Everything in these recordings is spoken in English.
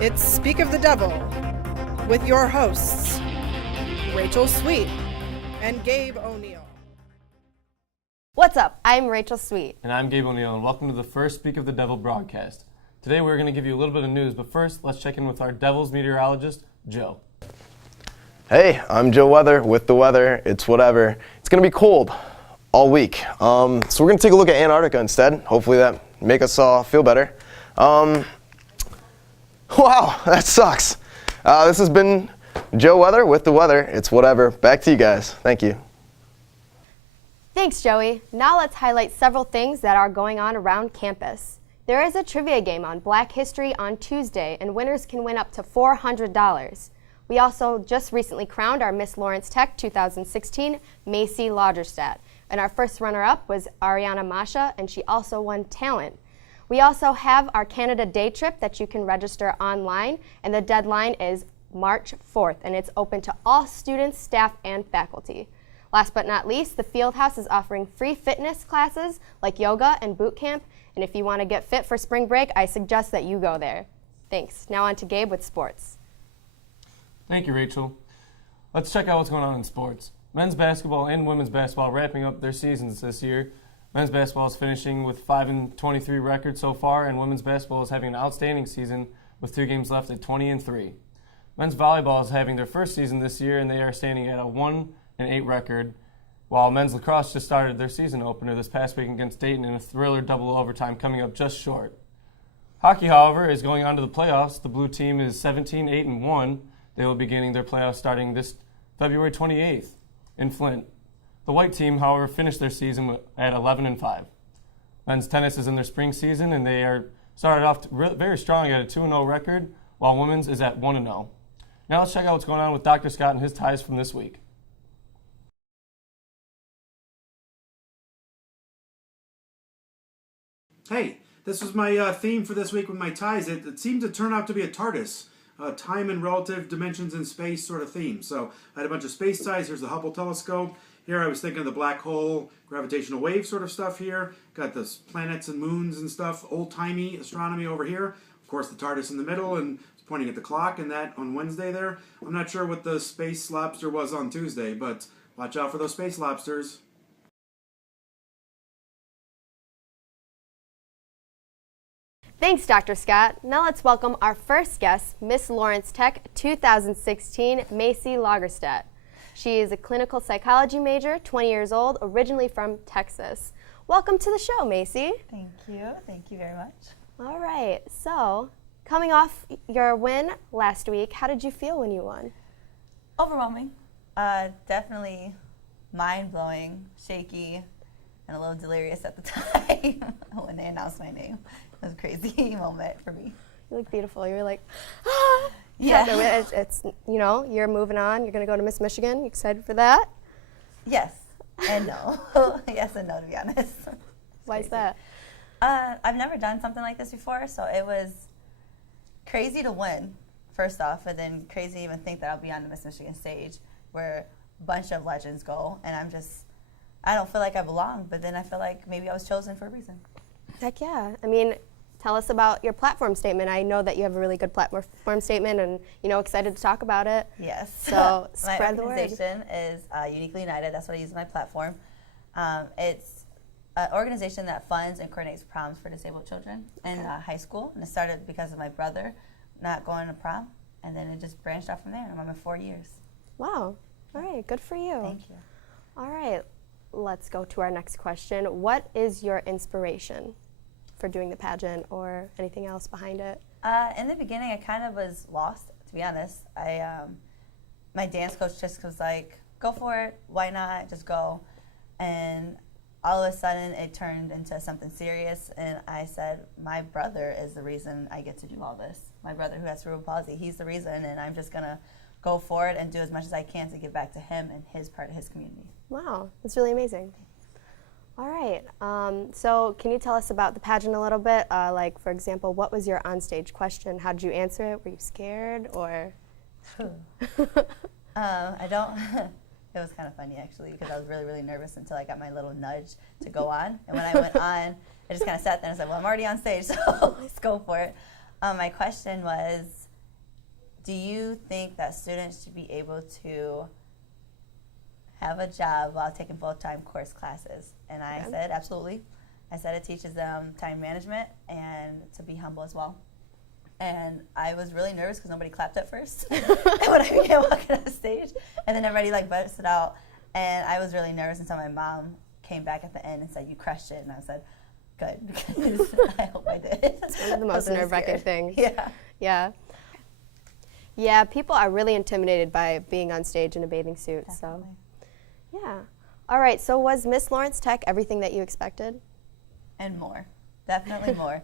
It's Speak of the Devil with your hosts, Rachel Sweet and Gabe O'Neill. What's up? I'm Rachel Sweet. And I'm Gabe O'Neill, and welcome to the first Speak of the Devil broadcast. Today we're going to give you a little bit of news, but first, let's check in with our Devils meteorologist, Joe. Hey, I'm Joe Weather with the weather. It's whatever. It's going to be cold all week. So we're going to take a look at Antarctica instead. Hopefully that make us all feel better. Wow, that sucks. This has been Joe Weather with the weather. It's whatever. Back to you guys. Thank you. Thanks, Joey. Now let's highlight several things that are going on around campus. There is a trivia game on Black History on Tuesday, and winners can win up to $400. We also just recently crowned our Miss Lawrence Tech 2016, Macee Logerstedt. And our first runner-up was Ariana Masha, and she also won talent. We also have our Canada Day trip that you can register online, and the deadline is March 4th, and it's open to all students, staff, and faculty. Last but not least, the Fieldhouse is offering free fitness classes like yoga and boot camp, and if you want to get fit for spring break, I suggest that you go there. Thanks. Now on to Gabe with sports. Thank you, Rachel. Let's check out what's going on in sports. Men's basketball and women's basketball wrapping up their seasons this year. Men's basketball is finishing with 5-23 record so far, and women's basketball is having an outstanding season with 3 games left at 20-3. Men's volleyball is having their first season this year, and they are standing at a 1-8 record, while men's lacrosse just started their season opener this past week against Dayton in a thriller double overtime, coming up just short. Hockey, however, is going on to the playoffs. The blue team is 17-8-1. They will be beginning their playoffs starting this February 28th in Flint. The white team, however, finished their season at 11-5. Men's tennis is in their spring season, and they are started off very strong at a 2-0 record, while women's is at 1-0. Now let's check out what's going on with Dr. Scott and his ties from this week. Hey, this was my theme for this week with my ties. It seemed to turn out to be a TARDIS. Time and relative dimensions in space sort of theme. So I had a bunch of space ties. Here's the Hubble telescope. Here I was thinking of the black hole, gravitational wave sort of stuff here. Got the planets and moons and stuff, old-timey astronomy over here. Of course, the TARDIS in the middle, and it's pointing at the clock, and that on Wednesday there. I'm not sure what the space lobster was on Tuesday, but watch out for those space lobsters. Thanks, Dr. Scott. Now let's welcome our first guest, Miss Lawrence Tech 2016, Macee Logerstedt. She is a clinical psychology major, 20 years old, originally from Texas. Welcome to the show, Macee. Thank you. Thank you very much. All right. So, coming off your win last week, how did you feel when you won? Overwhelming. Definitely mind-blowing, shaky, and a little delirious at the time when they announced my name. It was a crazy moment for me. You look beautiful. You were like, ah. Yeah. So it's you know, you're moving on. You're going to go to Miss Michigan. You excited for that? Yes and no. Yes and no, to be honest. Why is that? I've never done something like this before, so it was crazy to win, first off, and then crazy to even think that I'll be on the Miss Michigan stage where a bunch of legends go, and I don't feel like I belong, but then I feel like maybe I was chosen for a reason. Heck yeah. I mean, tell us about your platform statement. I know that you have a really good platform statement and, excited to talk about it. Yes. So spread the word. My organization is Uniquely United. That's what I use in my platform. It's an organization that funds and coordinates proms for disabled children in high school. And it started because of my brother not going to prom. And then it just branched off from there. And I'm on 4 years. Wow. All right. Good for you. Thank you. All right. Let's go to our next question. What is your inspiration for doing the pageant or anything else behind it? In the beginning, I kind of was lost, to be honest. My dance coach just was like, go for it, why not, just go. And all of a sudden, it turned into something serious, and I said, my brother is the reason I get to do all this. My brother who has cerebral palsy, he's the reason, and I'm just going to go for it and do as much as I can to give back to him and his part of his community. Wow, that's really amazing. All right, so can you tell us about the pageant a little bit? Like, for example, what was your onstage question? How did you answer it? Were you scared, or? I don't, it was kind of funny, actually, because I was really, really nervous until I got my little nudge to go on. And when I went on, I just kind of sat there and said, well, I'm already on stage, so let's go for it. My question was, do you think that students should be able to have a job while taking full-time course classes? And I said, absolutely. I said it teaches them time management and to be humble as well. And I was really nervous because nobody clapped at first when I began walking on the stage. And then everybody like busted out. And I was really nervous until my mom came back at the end and said, you crushed it. And I said, good. I hope I did. It's one of the most nerve-wracking things. Yeah. Yeah. Yeah, people are really intimidated by being on stage in a bathing suit. Definitely. So, yeah. All right, so was Miss Lawrence Tech everything that you expected? And more. Definitely more.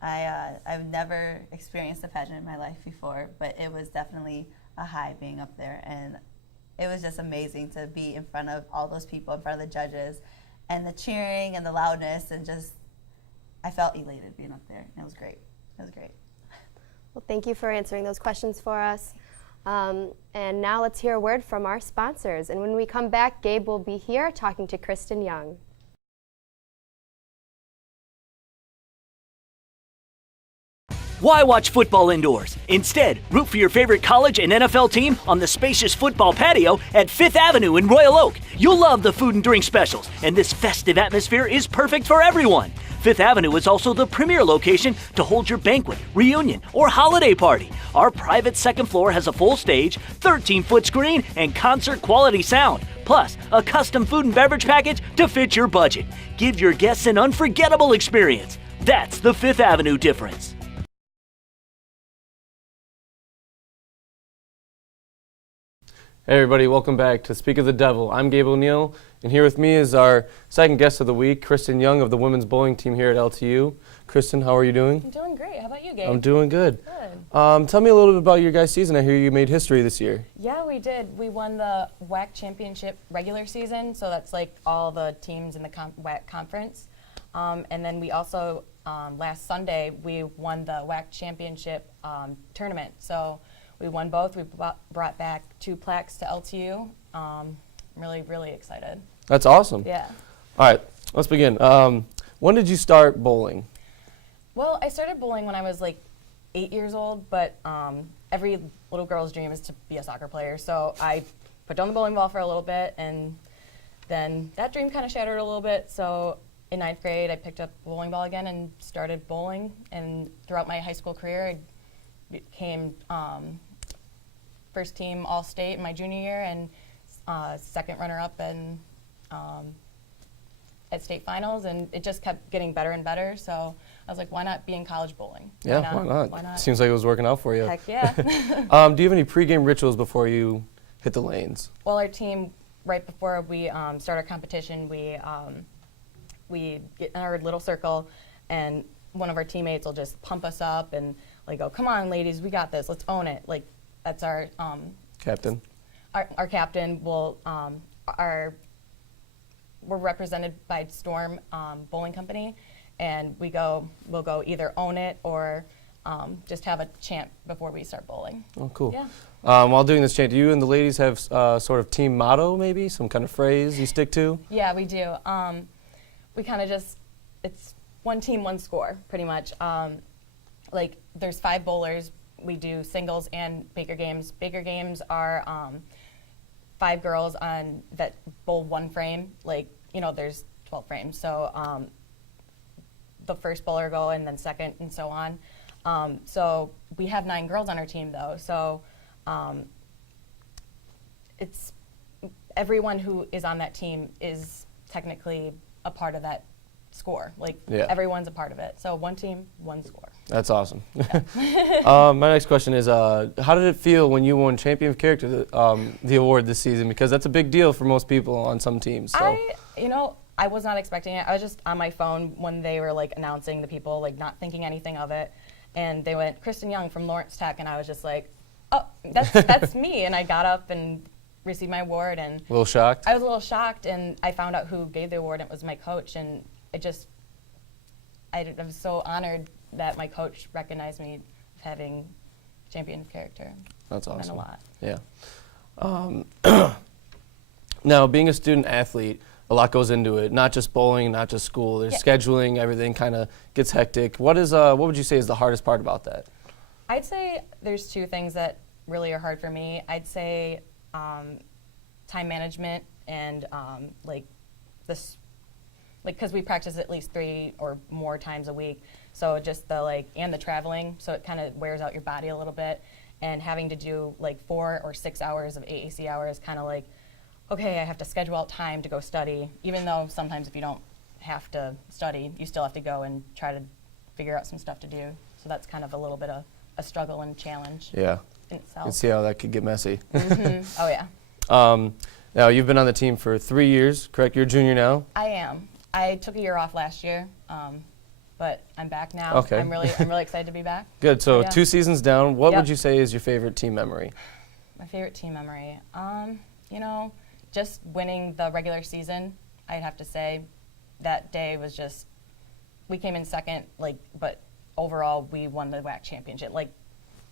I've never experienced a pageant in my life before, but it was definitely a high being up there. And it was just amazing to be in front of all those people, in front of the judges, and the cheering and the loudness, and just, I felt elated being up there. It was great. It was great. Well, thank you for answering those questions for us. And now let's hear a word from our sponsors. And when we come back, Gabe will be here talking to Kristen Young. Why watch football indoors? Instead, root for your favorite college and NFL team on the spacious football patio at 5th Avenue in Royal Oak. You'll love the food and drink specials, and this festive atmosphere is perfect for everyone. 5th Avenue is also the premier location to hold your banquet, reunion, or holiday party. Our private second floor has a full stage, 13-foot screen, and concert-quality sound. Plus, a custom food and beverage package to fit your budget. Give your guests an unforgettable experience. That's the 5th Avenue difference. Hey everybody, welcome back to Speak of the Devil. I'm Gabe O'Neill, and here with me is our second guest of the week, Kristen Young of the women's bowling team here at LTU. Kristen, how are you doing? I'm doing great. How about you, Gabe? I'm doing good. Good. Tell me a little bit about your guys' season. I hear you made history this year. Yeah, we did. We won the WAC championship regular season, so that's like all the teams in the WAC conference. And then we also, last Sunday, we won the WAC championship tournament. So we won both. We brought back 2 plaques to LTU. I'm really, really excited. That's awesome. Yeah. All right, let's begin. When did you start bowling? Well, I started bowling when I was like 8 years old, but every little girl's dream is to be a soccer player. So I put down the bowling ball for a little bit, and then that dream kind of shattered a little bit. So in 9th grade, I picked up the bowling ball again and started bowling. And throughout my high school career, I became first team All-State in my junior year and second runner-up in at state finals, and it just kept getting better and better. So I was like, why not be in college bowling? Yeah, why not? Why not? Seems like it was working out for you. Heck yeah. Do you have any pregame rituals before you hit the lanes? Well, our team, right before we start our competition, we get in our little circle, and one of our teammates will just pump us up and like go, come on, ladies, we got this. Let's own it. Like that's our Captain. Our captain will we're represented by Storm Bowling Company, and we'll go either own it or just have a chant before we start bowling. Oh, cool. Yeah. While doing this chant, do you and the ladies have sort of team motto, maybe some kind of phrase you stick to? Yeah, we do. We kind of just, it's one team, one score, pretty much. Like there's 5 bowlers. We do singles and Baker games. Baker games are 5 girls on that bowl 1 frame. Like, you know, there's 12 frames. So the first bowler go and then second and so on. So we have 9 girls on our team though. So it's everyone who is on that team is technically a part of that score. Like everyone's a part of it. So one team, one score. That's awesome. My next question is, how did it feel when you won Champion of Character, the award this season? Because that's a big deal for most people on some teams. So. I was not expecting it. I was just on my phone when they were like announcing the people, like not thinking anything of it. And they went, Kristen Young from Lawrence Tech, and I was just like, oh, that's me. And I got up and received my award. And a little shocked? I was a little shocked, and I found out who gave the award, and it was my coach. And I was so honored that my coach recognized me having Champion of Character. That's awesome. It meant a lot. Yeah. Now, being a student athlete, a lot goes into it. Not just bowling, not just school. There's scheduling. Everything kind of gets hectic. What would you say is the hardest part about that? I'd say there's 2 things that really are hard for me. I'd say time management and because we practice at least 3 or more times a week. So just and the traveling, so it kind of wears out your body a little bit. And having to do 4 or 6 hours of AAC hours, kind of okay, I have to schedule out time to go study, even though sometimes if you don't have to study, you still have to go and try to figure out some stuff to do. So that's kind of a little bit of a struggle and challenge Yeah. in itself. You can see how that could get messy. Oh, yeah. Now, you've been on the team for 3 years, correct? You're a junior now? I am. I took a year off last year, but I'm back now. Okay. I'm really excited to be back. Good. So Yeah. 2 seasons down, what Yep. would you say is your favorite team memory? My favorite team memory, just winning the regular season. I'd have to say that day was just, we came in second, but overall we won the WAC championship.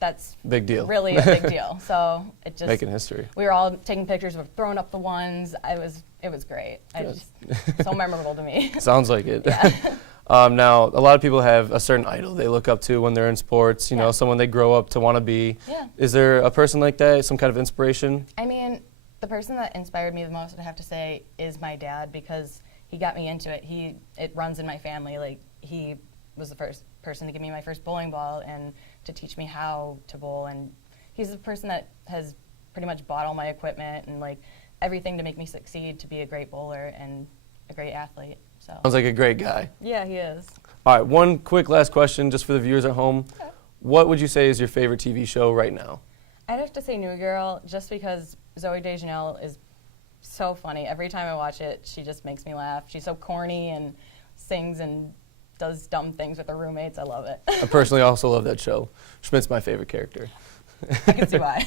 That's Big deal. really a big deal. So it just Making history. We were all taking pictures of throwing up the ones. It was great. So memorable to me. Sounds like it. Yeah. Now, a lot of people have a certain idol they look up to when they're in sports, you know, Yeah. someone they grow up to want to be. Yeah. Is there a person like that, some kind of inspiration? I mean, the person that inspired me the most, I'd have to say, is my dad, because he got me into it. It runs in my family. He was the first person to give me my first bowling ball and to teach me how to bowl. And he's the person that has pretty much bought all my equipment and everything to make me succeed, to be a great bowler and a great athlete. So. Sounds like a great guy. Yeah, he is. All right, one quick last question just for the viewers at home. Okay. What would you say is your favorite TV show right now? I'd have to say New Girl, just because Zoe Deschanel is so funny. Every time I watch it, she just makes me laugh. She's so corny and sings and does dumb things with her roommates. I love it. I personally also love that show. Schmidt's my favorite character. I can see why.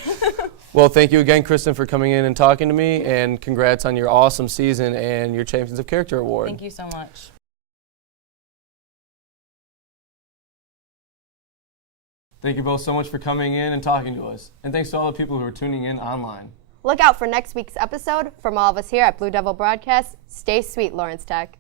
Well, thank you again, Kristen, for coming in and talking to me, and congrats on your awesome season and your Champions of Character Award. Thank you so much. Thank you both so much for coming in and talking to us. And thanks to all the people who are tuning in online. Look out for next week's episode. From all of us here at Blue Devil Broadcast, stay sweet, Lawrence Tech.